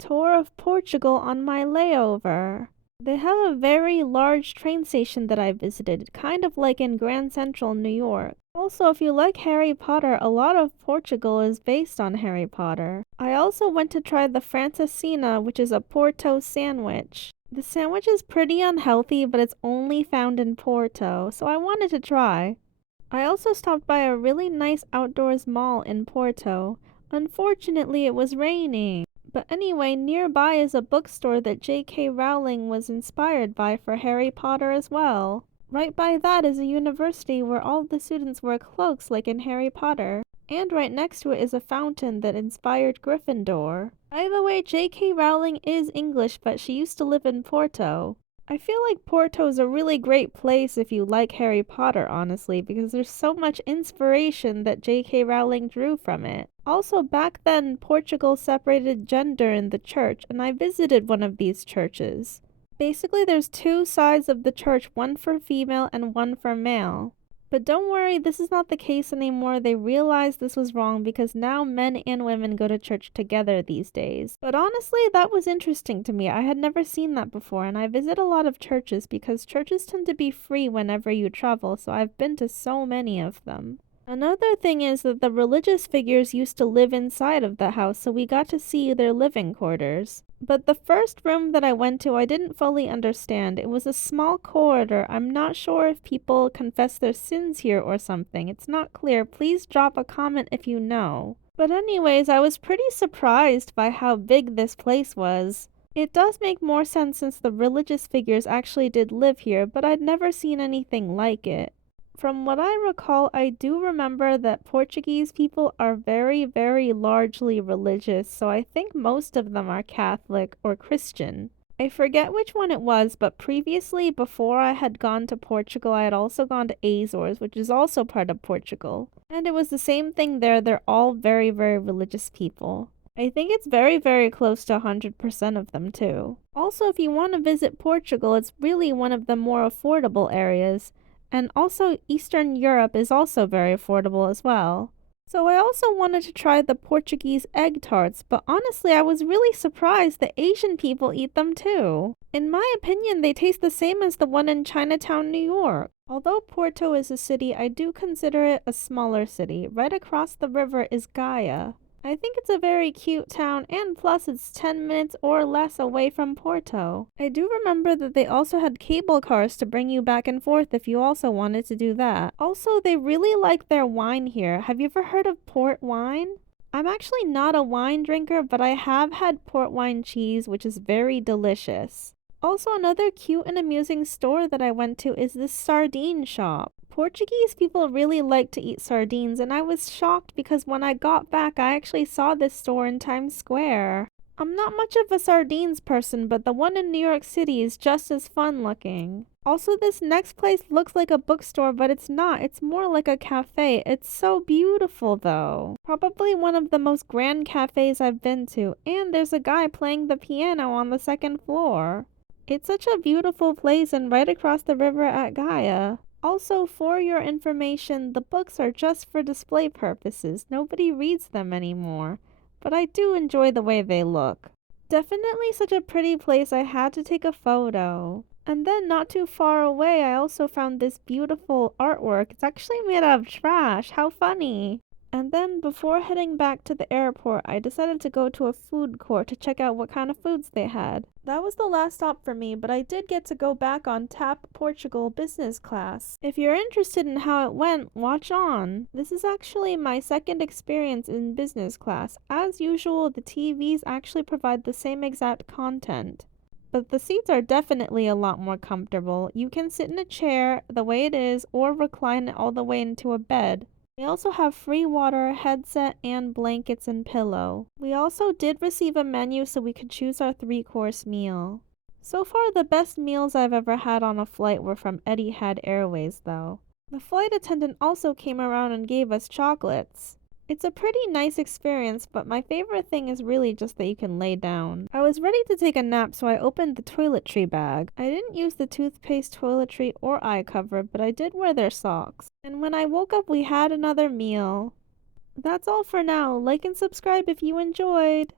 tour of Portugal on my layover. They have a very large train station that I visited, kind of like in Grand Central, New York. Also, if you like Harry Potter, a lot of Portugal is based on Harry Potter. I also went to try the francesinha, which is a Porto sandwich. The sandwich is pretty unhealthy, but it's only found in Porto, so I wanted to try. I also stopped by a really nice outdoors mall in Porto. Unfortunately, it was raining. But anyway, nearby is a bookstore that J.K. Rowling was inspired by for Harry Potter as well. Right by that is a university where all the students wear cloaks like in Harry Potter. And right next to it is a fountain that inspired Gryffindor. By the way, J.K. Rowling is English, but she used to live in Porto. I feel like Porto is a really great place if you like Harry Potter, honestly, because there's so much inspiration that J.K. Rowling drew from it. Also, back then, Portugal separated gender in the church, and I visited one of these churches. Basically, there's two sides of the church, one for female and one for male. But don't worry, this is not the case anymore. They realized this was wrong because now men and women go to church together these days. But honestly, that was interesting to me. I had never seen that before, and I visit a lot of churches because churches tend to be free whenever you travel, so I've been to so many of them. Another thing is that the religious figures used to live inside of the house, so we got to see their living quarters. But the first room that I went to, I didn't fully understand. It was a small corridor. I'm not sure if people confess their sins here or something. It's not clear. Please drop a comment if you know. But anyways, I was pretty surprised by how big this place was. It does make more sense since the religious figures actually did live here, but I'd never seen anything like it. From what I recall, I do remember that Portuguese people are very, very largely religious, so I think most of them are Catholic or Christian. I forget which one it was, but previously, before I had gone to Portugal, I had also gone to Azores, which is also part of Portugal. And it was the same thing there. They're all very, very religious people. I think it's very, very close to 100% of them too. Also, if you want to visit Portugal, it's really one of the more affordable areas. And also, Eastern Europe is also very affordable as well. So I also wanted to try the Portuguese egg tarts, but honestly I was really surprised that Asian people eat them too. In my opinion, they taste the same as the one in Chinatown, New York. Although Porto is a city, I do consider it a smaller city. Right across the river is Gaia. I think it's a very cute town, and plus it's 10 minutes or less away from Porto. I do remember that they also had cable cars to bring you back and forth if you also wanted to do that. Also, they really like their wine here. Have you ever heard of port wine? I'm actually not a wine drinker, but I have had port wine cheese, which is very delicious. Also, another cute and amusing store that I went to is this sardine shop. Portuguese people really like to eat sardines, and I was shocked because when I got back, I actually saw this store in Times Square. I'm not much of a sardines person, but the one in New York City is just as fun looking. Also, this next place looks like a bookstore, but it's not. It's more like a cafe. It's so beautiful, though. Probably one of the most grand cafes I've been to, and there's a guy playing the piano on the second floor. It's such a beautiful place and right across the river at Gaia. Also, for your information, the books are just for display purposes. Nobody reads them anymore, but I do enjoy the way they look. Definitely such a pretty place. I had to take a photo. And then not too far away, I also found this beautiful artwork. It's actually made out of trash. How funny! And then before heading back to the airport, I decided to go to a food court to check out what kind of foods they had. That was the last stop for me, but I did get to go back on TAP Portugal business class. If you're interested in how it went, watch on. This is actually my second experience in business class. As usual, the TVs actually provide the same exact content. But the seats are definitely a lot more comfortable. You can sit in a chair the way it is or recline it all the way into a bed. We also have free water, headset, and blankets and pillow. We also did receive a menu so we could choose our 3-course meal. So far, the best meals I've ever had on a flight were from Etihad Airways, though. The flight attendant also came around and gave us chocolates. It's a pretty nice experience, but my favorite thing is really just that you can lay down. I was ready to take a nap, so I opened the toiletry bag. I didn't use the toothpaste, toiletry, or eye cover, but I did wear their socks. And when I woke up, we had another meal. That's all for now. Like and subscribe if you enjoyed.